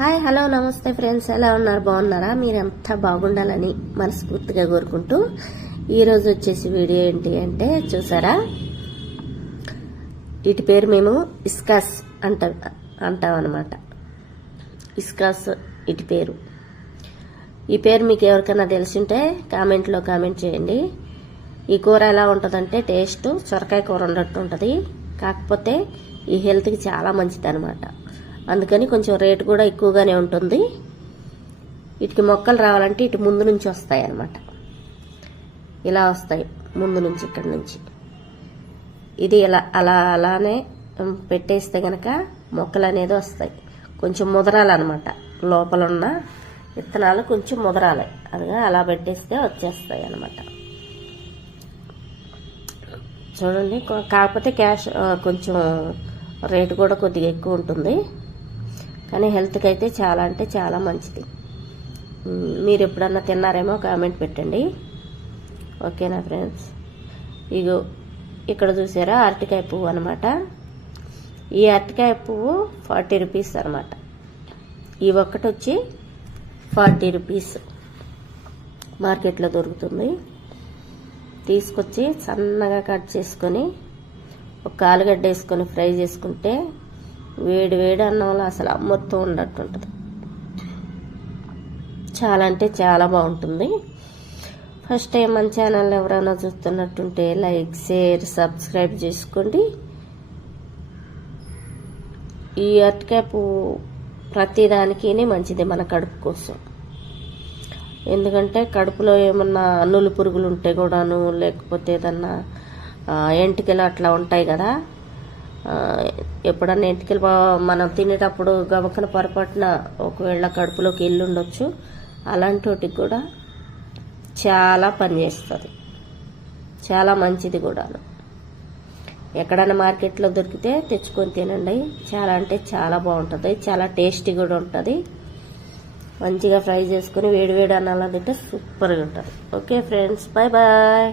Hi hello నమస్తే friends, ఎలా ఉన్నారు? బాగున్నారా? మీరంతా బాగుండాలని మనస్ఫూర్తిగా కోరుకుంటూ ఈరోజు వచ్చేసి వీడియో ఏంటి అంటే, చూసారా, వీటి పేరు మేము ఇస్కాస్ అంటాం అనమాట. ఇస్కాస్ వీటి పేరు. ఈ పేరు మీకు ఎవరికైనా తెలిసింటే కామెంట్లో కామెంట్ చేయండి. ఈ కూర ఎలా ఉంటుందంటే టేస్ట్ సొరకాయ కూర ఉన్నట్టు ఉంటుంది, కాకపోతే ఈ హెల్త్కి చాలా మంచిది అనమాట. అందుకని కొంచెం రేటు కూడా ఎక్కువగానే ఉంటుంది. వీటికి మొక్కలు రావాలంటే ఇటు ముందు నుంచి వస్తాయి అన్నమాట. ఇలా వస్తాయి ముందు నుంచి, ఇక్కడి నుంచి. ఇది అలానే పెట్టేస్తే గనక మొక్కలు అనేది వస్తాయి. కొంచెం ముదరాలన్నమాట, లోపల ఉన్న విత్తనాలు కొంచెం ముదరాలి. అదిగా అలా పెట్టేస్తే వచ్చేస్తాయి అన్నమాట. చూడండి, కాకపోతే కొంచెం రేటు కూడా కొద్దిగా ఎక్కువ ఉంటుంది, కానీ హెల్త్కి అయితే చాలా అంటే చాలా మంచిది. మీరు ఎప్పుడన్నా తిన్నారేమో కామెంట్ పెట్టండి. ఓకేనా ఫ్రెండ్స్? ఇగో ఇక్కడ చూసారా, అరటికాయ పువ్వు అనమాట. ఈ అరటికాయ పువ్వు 40 రూపీస్ అనమాట. ఈ ఒక్కటి వచ్చి 40 రూపీస్ మార్కెట్లో దొరుకుతుంది. తీసుకొచ్చి సన్నగా కట్ చేసుకొని ఒక ఆలుగడ్డ వేసుకొని ఫ్రై చేసుకుంటే వేడి వేడి అన్నంలో అసలు అమ్మొత్తు ఉన్నట్టు ఉంటుంది. చాలా అంటే చాలా బాగుంటుంది. ఫస్ట్ టైం మన ఛానల్ ఎవరైనా చూస్తున్నట్టుంటే లైక్, షేర్, సబ్స్క్రైబ్ చేసుకోండి. ఈ అరటికాయ పువ్వు ప్రతిదానికి మంచిది మన కడుపు కోసం. ఎందుకంటే కడుపులో ఏమన్నా నులు పురుగులు ఉంటే కూడాను, లేకపోతే ఏదన్నా ఎంటికలు అట్లా ఉంటాయి కదా, ఎప్పుడన్నా ఎంటికలు మనం తినేటప్పుడు గబక్కన పొరపాటున ఒకవేళ కడుపులోకి వెళ్ళి ఉండొచ్చు. అలాంటి వాటికి కూడా చాలా పనిచేస్తుంది, చాలా మంచిది కూడాను. ఎక్కడైనా మార్కెట్లో దొరికితే తెచ్చుకొని తినండి. చాలా అంటే చాలా బాగుంటుంది, చాలా టేస్టీ కూడా ఉంటుంది. మంచిగా ఫ్రై చేసుకుని వేడి వేడి అన్నంలో తింటే సూపర్గా ఉంటుంది. Okay friends, bye bye.